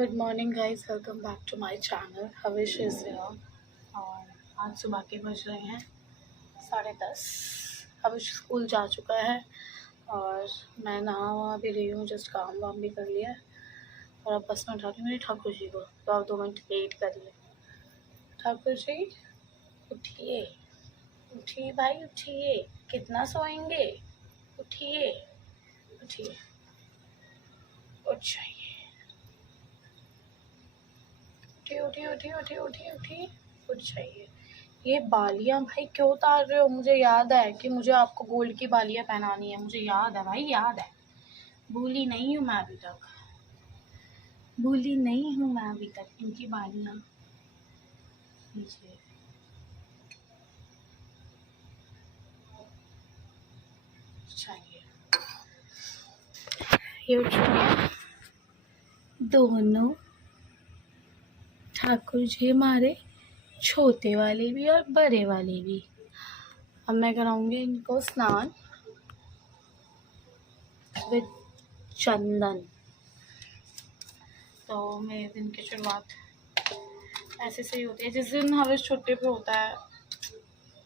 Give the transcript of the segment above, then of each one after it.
Good morning guys, welcome back to my channel. Havish is here और आज सुबह के बज रहे हैं 10:30। हविश स्कूल जा चुका है और मैं नहा वहा भी रही हूँ, जस्ट काम वाम भी कर लिया है और अब बस में उठा रही हूँ मेरे ठाकुर जी को। तो आप 2 मिनट वेट करिए। ठाकुर जी उठिए, उठिए भाई उठिए, कितना सोएंगे? उठिए उठिए, उठ जाइए, उठिए उठिए उठिए उठिए उठिए उठिए, उठ जाइए। ये बालियाँ भाई क्यों उतार रहे हो? मुझे याद है कि मुझे आपको गोल्ड की बालियाँ पहनानी है, मुझे याद है भाई, याद है। भूली नहीं हूँ मैं अभी तक, भूली नहीं हूँ मैं अभी तक इनकी बालियाँ। लीजिए, चाहिए ये उठ चुके हैं दोनों ठाकुर जी हमारे, छोटे वाले भी और बड़े वाले भी। अब मैं कराऊंगी इनको स्नान विद चंदन। तो मेरे दिन की शुरुआत ऐसे से ही होती है। जिस दिन हविष छुट्टी पे होता है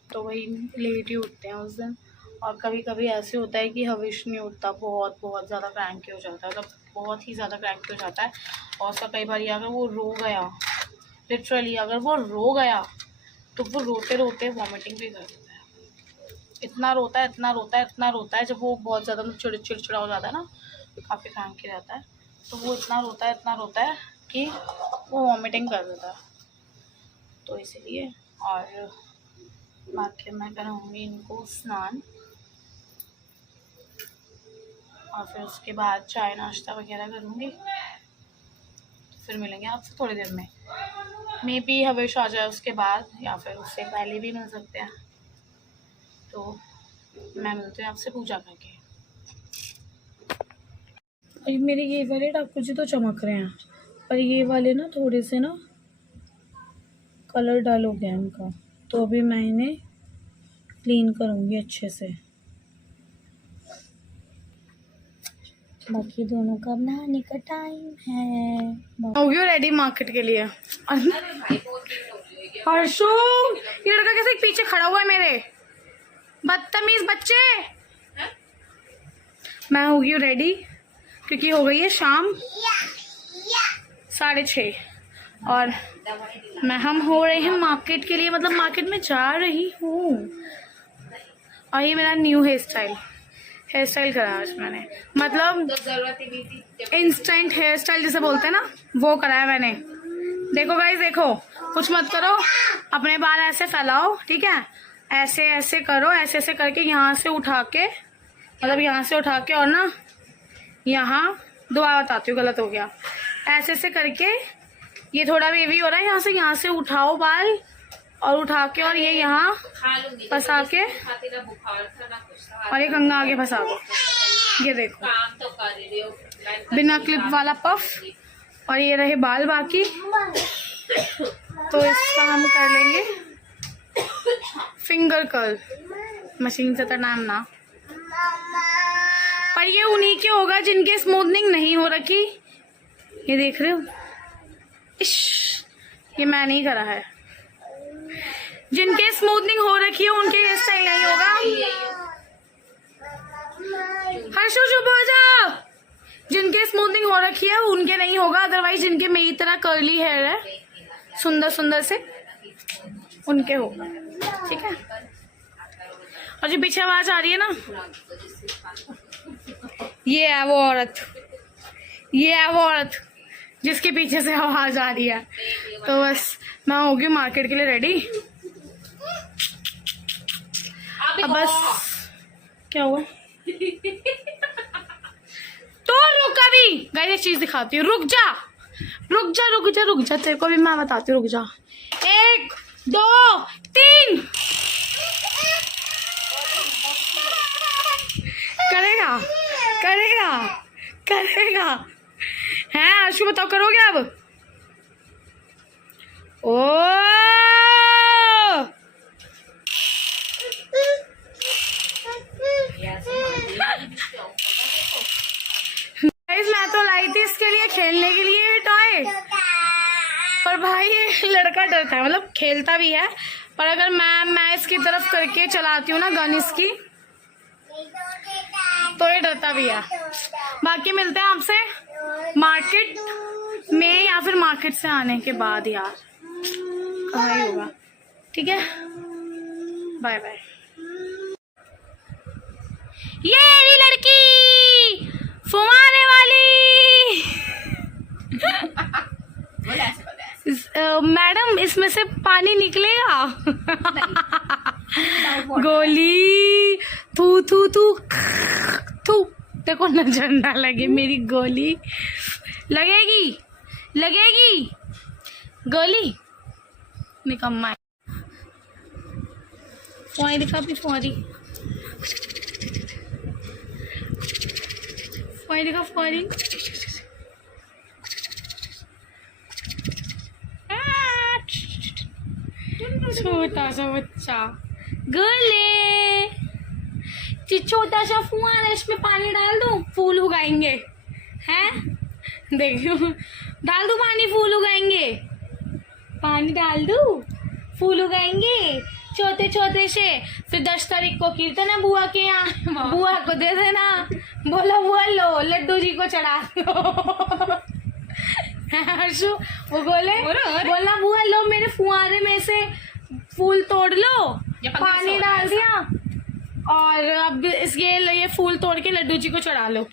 तो वही लेट ही उठते हैं उस दिन, और कभी कभी ऐसे होता है कि हविष नहीं उठता, बहुत बहुत ज़्यादा क्रैंकी हो जाता है, मतलब बहुत ही ज़्यादा क्रैंकी हो जाता है। और उसका कई बार अगर वो रो गया, लिटरली अगर वो रो गया तो वो रोते रोते वॉमिटिंग भी कर देता है। इतना रोता है, इतना रोता है, इतना रोता है। जब वो बहुत ज़्यादा चिड़चिड़ा हो जाता है ना, काफ़ी क्रैंकी रहता है, तो वो इतना रोता है, इतना रोता है कि वो वॉमिटिंग कर देता है। तो इसीलिए, और बाकी मैं कराऊंगी इनको स्नान और फिर उसके बाद चाय नाश्ता वगैरह करूँगी। फिर मिलेंगे आपसे थोड़ी देर में। मे बी हविष आ जाए उसके बाद या फिर उससे पहले भी मिल सकते हैं। तो मैं मिलती हूँ आपसे पूजा करके। और मेरे ये वाले ठाकुर जी तो चमक रहे हैं, पर ये वाले ना थोड़े से ना कलर डल हो गया इनका, तो अभी मैं इन्हें क्लीन करूँगी अच्छे से। बाकी दोनों का नहाने का टाइम है। हो गया रेडी मार्केट के लिए? हर्षु, ये लड़का कैसे पीछे खड़ा हुआ है मेरे, बदतमीज बच्चे। मैं हो गई हूँ रेडी क्योंकि हो गई है शाम 6:30 और हम हो रहे हैं मार्केट के लिए, मतलब मार्केट में जा रही हूँ। और ये मेरा न्यू हेयर स्टाइल करा आज मैंने, मतलब इंस्टेंट हेयर स्टाइल जिसे बोलते हैं ना, वो कराया मैंने। देखो गाइस, देखो, कुछ मत करो, अपने बाल ऐसे फैलाओ, ठीक है? ऐसे ऐसे करो, ऐसे ऐसे करके यहाँ से उठा के, मतलब यहाँ से उठा के, और ना यहाँ दुआ बताती हूँ, गलत हो गया। ऐसे ऐसे करके ये थोड़ा वेवी हो रहा है, यहाँ से उठाओ बाल और उठा के, और ये यहाँ फंसा के, और ये कंघा आगे फंसा दो। ये देखो, बिना क्लिप वाला पफ। और ये रहे बाल बाकी, तो इसका हम कर लेंगे फिंगर कर्ल मशीन से, तो नाम ना, पर ये उन्हीं के होगा जिनके स्मूथनिंग नहीं हो रखी। ये देख रहे हो, ये मैं नहीं करा है। जिनके स्मूथनिंग हो रखी है उनके हेयर स्टाइल नहीं होगा। हर्षु चुप हो जाओ। जिनके स्मूथनिंग हो रखी है उनके नहीं होगा, अदरवाइज जिनके मेरी तरह कर्ली हेयर है, सुंदर सुंदर से, उनके होगा, ठीक है? और जो पीछे आवाज आ रही है ना, ये है वो औरत जिसके पीछे से आवाज आ रही है। तो बस मैं हो गई मार्केट के लिए रेडी। अब बस क्या हुआ तो रुक, अभी गाइस एक चीज दिखाती हूँ। रुक जा, तेरे को भी मैं बताती हूँ, रुक जा। 1 2 3 करेगा है। आशु बताओ, करोगे अब? ओ गाइस, मैं तो लाई थी इसके लिए, खेलने के लिए टॉय, भाई ये लड़का डरता है, मतलब खेलता भी है, पर अगर मैं इसकी तरफ करके चलाती हूँ ना गन इसकी, तो ये डरता भी है। बाकी मिलते हैं आपसे मार्केट में या फिर मार्केट से आने के बाद यार, कहाँ ही होगा। ठीक है, बाय बाय। ये रही लड़की फुमाने वाली। मैडम इसमें से पानी निकलेगा? गोली थू थू थू थू, देखो नजर ना लगे मेरी गोली। लगेगी लगेगी गोली, निकम्मा है। फुआरी दिखा अपनी फुआरी, फुआरी दिखा फुआरी। छोटा सा बच्चा गोले, छोटा सा फुआरा, इसमें पानी डाल दूं फूल उगाएंगे हैं? देखियो, डाल दूं पानी फूल उगाएंगे, पानी डाल दूं फूल उगाएंगे छोटे छोटे से। फिर 10 तारीख को कीर्तन है बुआ के यहाँ, बुआ को दे देना, बोलो बुआ लो लड्डू जी को चढ़ा दो। हर्षु वो बोला बुआ लो मेरे फुआरे में से फूल तोड़ लो, पानी डाल दिया और अब ये फूल तोड़ के लड्डू जी को चढ़ा लो।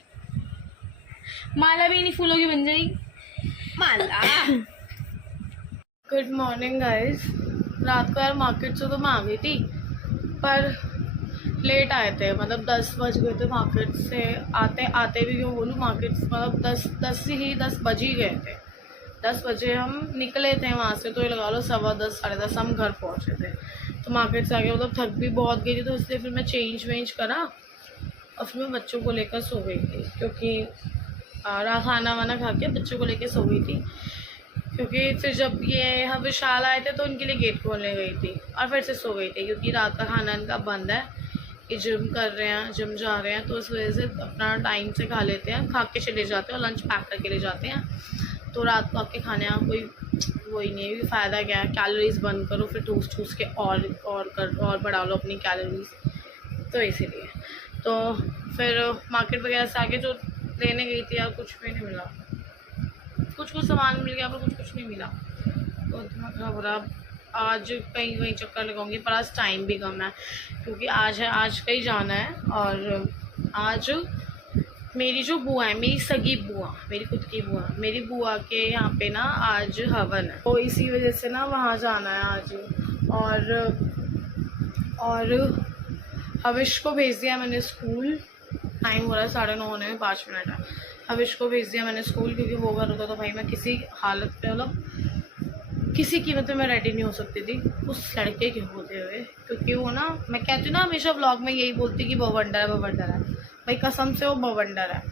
माला भी इन्हीं फूलों की बन जाएगी माला। Good morning guys. रात को यार मार्केट से तो मैं आ गई थी, पर लेट आए थे, मतलब 10 बज गए थे मार्केट से आते आते भी क्यों बोलूँ, मार्केट मतलब 10 बज ही गए थे। 10 बजे हम निकले थे वहाँ से, तो ये लगा लो 10:15 साढ़े 10 हम घर पहुँचे थे। तो मार्केट से आके मतलब थक भी बहुत गई थी, तो इसलिए फिर मैं चेंज वेंज करा और फिर मैं बच्चों को लेकर सो गई थी, क्योंकि खाना वाना खा के बच्चों को लेकर सो गई थी। क्योंकि फिर जब ये विशाल आए थे तो उनके लिए गेट खोलने गई थी और फिर से सो गई थी, क्योंकि रात का खाना इनका बंद है, कि जिम कर रहे हैं, जिम जा रहे हैं, तो इस वजह से अपना टाइम से खा लेते हैं, खा के चले जाते हैं और लंच पैक करके ले जाते हैं। तो रात को आपके खाने का कोई वही नहीं है, फ़ायदा क्या है, कैलोरीज बंद करो फिर ठूस के और बढ़ा लो अपनी कैलोरीज। तो इसीलिए तो फिर मार्केट वगैरह से आके जो लेने गई थी यार, कुछ भी नहीं मिला, कुछ सामान मिल गया पर कुछ नहीं मिला, तो दिमाग खराब हो रहा। आज कहीं चक्कर लगाऊंगी, पर आज टाइम भी कम है, क्योंकि आज कहीं जाना है। और आज मेरी जो बुआ है, मेरी सगी बुआ, मेरी खुद की बुआ, मेरी बुआ के यहाँ पे ना आज हवन है, तो इसी वजह से ना वहाँ जाना है आज। और हविश को भेज दिया मैंने स्कूल, टाइम हो रहा है 9:30 होने में 5 मिनट है। हविश को भेज दिया मैंने स्कूल, क्योंकि वो घर होता तो भाई मैं किसी हालत पे, मतलब किसी कीमत में मैं रेडी नहीं हो सकती थी उस लड़के के होते हुए, क्योंकि वो ना, मैं कहती हूँ ना हमेशा व्लॉग में यही बोलती कि बवंडर है भाई, कसम से वो बवंडर है।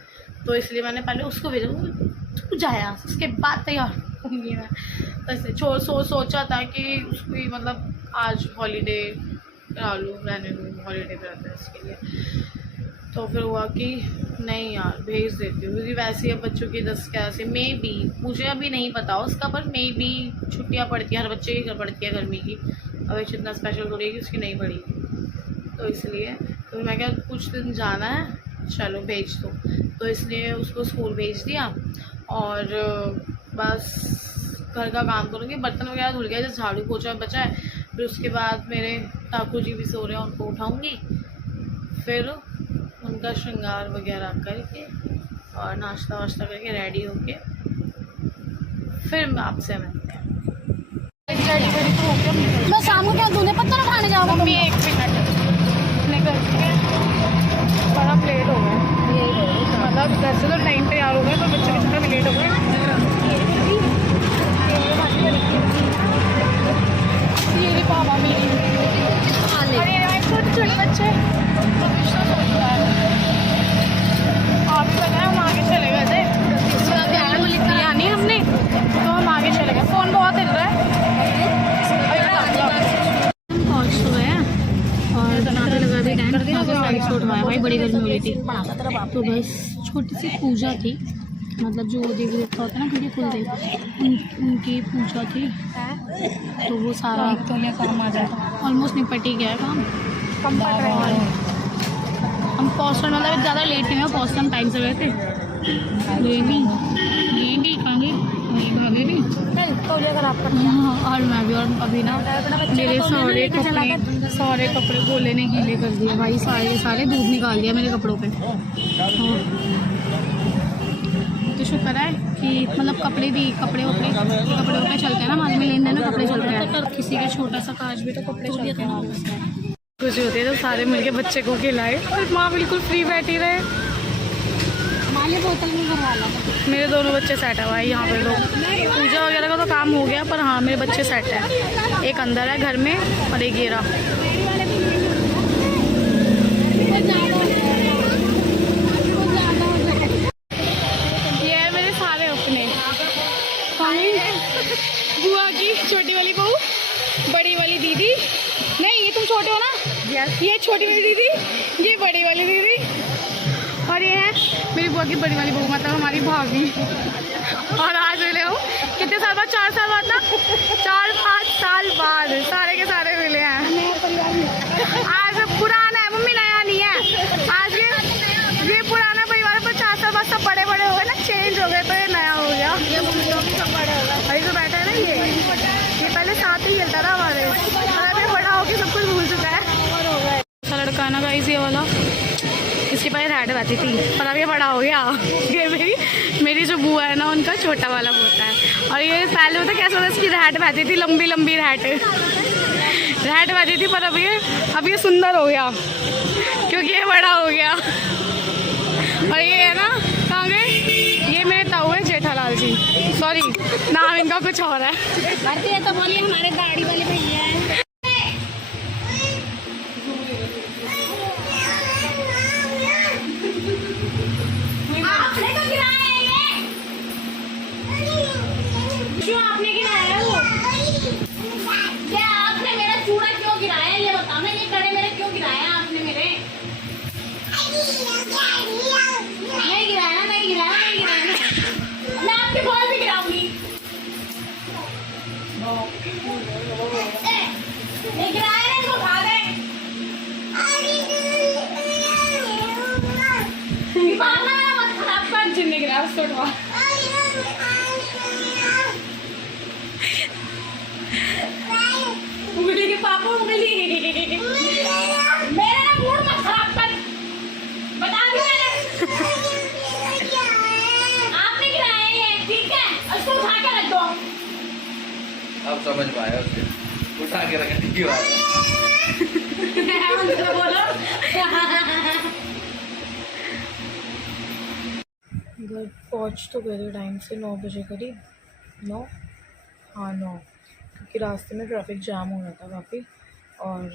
तो इसलिए मैंने पहले उसको भेजा, तू जाया उसके बाद तैयार होंगी मैं। तो सोचा था कि उसकी मतलब आज हॉलीडे करा लूँ, रहने लूँ, हॉलीडे पे रहता है इसके लिए। तो फिर हुआ कि नहीं यार भेज देती हूँ, क्योंकि वैसे ही अब बच्चों की 10 कैसे मे बी, मुझे अभी नहीं पता उसका, पर मे बी छुट्टियाँ पड़ती हैं, हर बच्चे की पड़ती है गर्मी की। अब इतना स्पेशल हो रही है कि उसकी नहीं पड़ी, तो इसलिए तो मैं क्या कुछ दिन जाना है, चलो भेज दो। तो इसलिए उसको स्कूल भेज दिया और बस घर का काम करूँगी, बर्तन वगैरह धुल गया, जैसे झाड़ू पोछा बचा है। फिर उसके बाद मेरे ठाकुर जी भी सो रहे हैं, उनको उठाऊँगी, फिर उनका श्रृंगार वगैरह करके और नाश्ता वाश्ता करके रेडी होके फिर मैं आपसे मिलते हैं। मैं शाम को क्या दूल्हे पत्थर खाने जाऊँगा? मम्मी 1 मिनट निकल के, बड़ा लेट हो गया, मतलब वैसे तो टाइम पे यार हो गए, पर बच्चे के चक्कर में लेट हो गए। ये भी पापा मेरी छोटे छोटे बच्चे आप भी बताए, हम आगे चले गए थे, लिया नहीं हमने, तो हम आगे चले गए। फ़ोन बहुत हिल रहा है। हम पहुँच तो गए और बनाने लगा भी टाइम, भाई बड़ी गर्मी हो रही थी, तो बस छोटी सी पूजा थी मतलब जो देवी देवता होता है ना, उनके कुल देवता, उनकी पूजा थी, तो वो सारा एक तौलिया काम आ जाता। ऑलमोस्ट निपट ही गया है काम, कम पड़ रहा है। हम पहुँचने मतलब ज़्यादा लेट नहीं हुआ, पहुँचते हम टाइम से गए थे। ये भी खाएंगे, वही भाभी भी, तौलिया खराब करना। हाँ, और मैं भी। और अभी ना मेरे सारे कपड़े गोले ने गीले कर दिए भाई, सारे दूध निकाल दिया मेरे कपड़ों पे। तो शुक्र है कि मतलब कपड़े पे चलते हैं ना, माल में लेन देन में कपड़े चलते हैं, किसी का छोटा सा काज भी तो कपड़े चलते हैं। कुछ होते हैं तो सारे मिलके बच्चे को खिलाए और माँ बिल्कुल फ्री बैठी रहे। हमारे बोतल में भरवा ला। मेरे दोनों बच्चे सेट है भाई यहाँ पे। तो पूजा वगैरह का तो काम हो गया, पर हाँ मेरे बच्चे सेट है। एक अंदर है घर में और एक ये रहा। ये है मेरे सारे अपने। बुआ की छोटी वाली बहू, बड़ी वाली दीदी, नहीं ये तुम छोटे हो ना, ये छोटी वाली दीदी, ये बड़ी वाली दीदी, और ये है मेरी बुआ की बड़ी वाली बहू, मतलब हमारी भाभी। और आज मिले हो कितने साल बाद, 4 साल बाद ना, 4-5 साल बाद सारे के सारे मिले हैं। आज पुराना है मम्मी, नया नहीं है। आज ये पुराना परिवार पर 4 साल बाद सब बड़े बड़े हो गए ना, चेंज हो गए, तो ये नया हो गया। सब बड़े हो गए। अभी तो बैठा है ना ये पहले साथ ही खेलता था हमारे, और अभी बड़ा होके सब कुछ भूल चुका है। अच्छा लड़का है ना गाइस ये वाला, इसके पहले रैट बहती थी पर अब ये बड़ा हो गया। ये मेरी जो बुआ है ना, उनका छोटा वाला पोता है। और ये पहले होता कैसा होता, इसकी रैट बहती थी, लंबी लंबी रैट बहती थी, पर अब ये सुंदर हो गया क्योंकि ये बड़ा हो गया। और ये है ना, कहाँ गए, ये मेरे ताऊ है जेठालाल जी, सॉरी नाम इनका कुछ और है। भरती है तो बोलिए, हमारे गाड़ी वाले भैया हैं। आपने गिराया वो, क्या आपने मेरा चूड़ा क्यों गिराया, ये बताओ ना, ये कड़े मेरे क्यों गिराया आपने मेरे? नहीं गिराया, नहीं गिराया, नहीं गिराया, मैं आपके बॉल भी गिराऊंगी। नहीं गिराया, नहीं तो उठा दे। पागल है, मत खराब कर, जिन्ने गिराया उसको उठवा। उंगली के पापा, उंगली मेरा ना मूड मत खराब कर, बता दूं मैंने। आपने गिराया ये, ठीक है, उसको उठा के रख दो। अब समझ में आया, उसके उठा के रखने की बात है। बोलो घर पहुँच तो गए थे टाइम से, 9 बजे करीब, 9, हाँ 9, क्योंकि रास्ते में ट्रैफिक जाम हो रहा था काफ़ी। और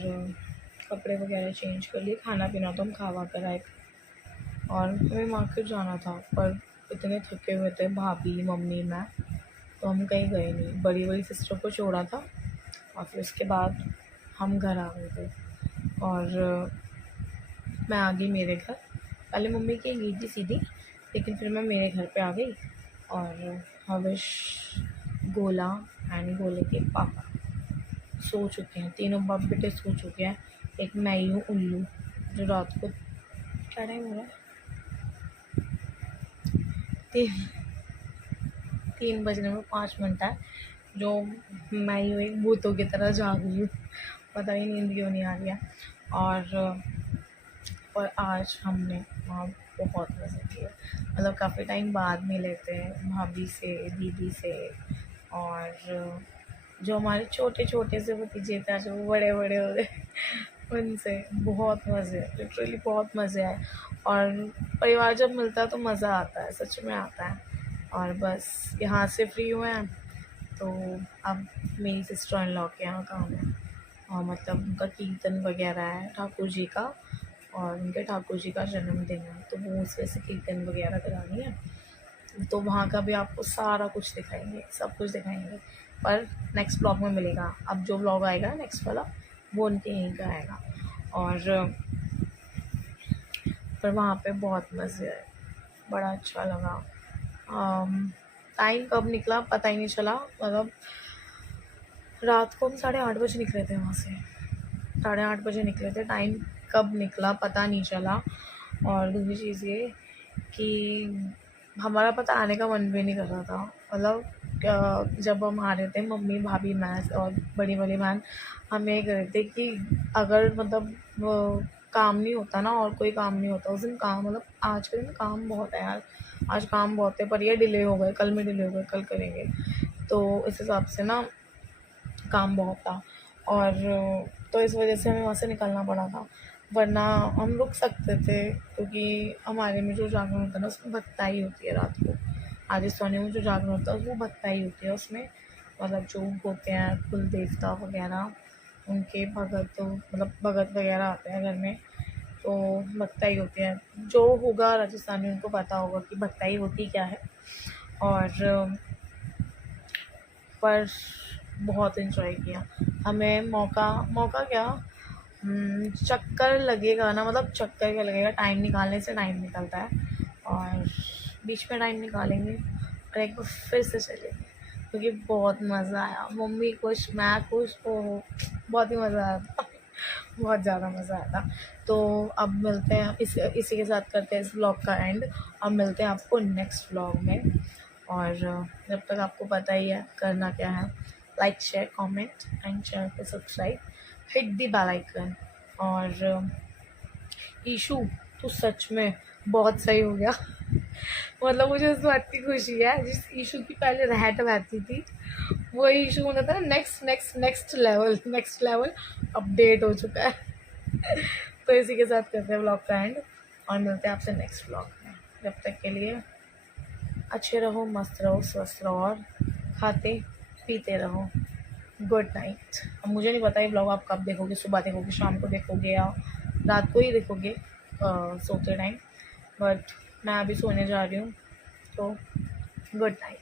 कपड़े वगैरह चेंज कर लिए, खाना पीना तो हम खा कर आए और हमें मार्केट जाना था, पर इतने थके हुए थे भाभी, मम्मी, मैं, तो हम कहीं गए नहीं। बड़ी वाली सिस्टर को छोड़ा था और फिर उसके बाद हम घर आ गए थे। और मैं आ गई मेरे घर, पहले मम्मी की गई थी सीधी, लेकिन फिर मैं मेरे घर पे आ गई। और हविश, गोला एंड गोले के पापा सो चुके हैं, तीनों बाप बेटे सो चुके हैं। एक मैं ही हूँ उल्लू, जो रात को, क्या टाइम हो रहा है, 3 बजने में 5 मिनट है, जो मैं ही हूँ एक भूतों की तरह जाग रही हूँ, पता ही नींद क्यों नहीं आ रही है। और आज हमने वहाँ बहुत मज़े किए, मतलब काफ़ी टाइम बाद मिले थे भाभी से, दीदी से, और जो हमारे छोटे छोटे से भतीजे थे आज वो बड़े बड़े हो गए, उनसे बहुत मज़े, लिटरली बहुत मज़े आए। और परिवार जब मिलता है तो मज़ा आता है, सच में आता है। और बस यहाँ से फ्री हुए हैं तो अब मेरी सिस्टर इन लॉ के यहाँ काम है, और मतलब उनका कीर्तन वगैरह है ठाकुर जी का, और उनके ठाकुर जी का जन्मदिन है, तो वो उस वजह से कीर्तन वगैरह करानी है। तो वहाँ का भी आपको सारा कुछ दिखाएंगे, सब कुछ दिखाएंगे, पर नेक्स्ट ब्लॉग में मिलेगा। अब जो ब्लॉग आएगा नेक्स्ट वाला, वो उनके यहीं का आएगा। और पर वहाँ पे बहुत मज़े आए, बड़ा अच्छा लगा। टाइम कब निकला पता ही नहीं चला। मतलब रात को हम 8:30 बजे निकले थे वहाँ से, 8:30 बजे निकले थे। टाइम कब निकला पता नहीं चला। और दूसरी चीज़ ये कि हमारा पता आने का मन भी नहीं कर रहा था। मतलब जब हम आ रहे थे, मम्मी भाभी मैं और बड़ी वाली बहन, हम यही कर रहे थे कि अगर मतलब वो काम नहीं होता ना, और कोई काम नहीं होता उस दिन, काम मतलब आज के दिन काम बहुत है यार, आज काम बहुत है, पर ये डिले हो गए, कल में डिले हो गए, कल करेंगे। तो इस हिसाब से ना काम बहुत था, और तो इस वजह से हमें वहाँ से निकलना पड़ा था, वरना हम रुक सकते थे। क्योंकि हमारे में जो जागरण होता है ना, उसमें भक्ताई होती है रात को। राजस्थानी में जो जागरण होता है वो भक्ताई होती है। उसमें मतलब जो होते हैं कुल देवता वगैरह, उनके भगत, तो मतलब भगत वगैरह आते हैं घर में, तो भक्ताई होती है। जो होगा राजस्थानी उनको पता होगा कि भक्ताई होती क्या है। और पर बहुत इन्जॉय किया हमें। मौका क्या, चक्कर लगेगा ना, मतलब चक्कर क्या लगेगा, टाइम निकालने से टाइम निकलता है, और बीच में टाइम निकालेंगे और एक बार फिर से चलेंगे, क्योंकि बहुत मज़ा आया। मम्मी खुश, मैं खुश, ओहो बहुत ही मज़ा आया था। बहुत ज़्यादा मज़ा आया था। तो अब मिलते हैं, इसी के साथ करते हैं इस व्लॉग का एंड। अब मिलते हैं आपको नेक्स्ट व्लॉग में, और जब तक आपको पता ही है करना क्या है, like share comment and channel को subscribe, hit the bell icon. और ईशु तो सच में बहुत सही हो गया। मतलब मुझे उस बात की खुशी है, जिस ईशु की पहले रहट बहती थी, वो ईशु मतलब था नेक्स्ट लेवल अपडेट हो चुका है। तो इसी के साथ करते हैं व्लॉग का एंड, और मिलते हैं आपसे नेक्स्ट व्लॉग में। जब तक के लिए अच्छे रहो, मस्त रहो, स्वस्थ रहो, और खाते पीते रहो। Good night. अब मुझे नहीं पता ये व्लॉग आप कब देखोगे, सुबह देखोगे, शाम को देखोगे, या रात को ही देखोगे सोते टाइम, बट मैं अभी सोने जा रही हूँ, तो गुड नाइट।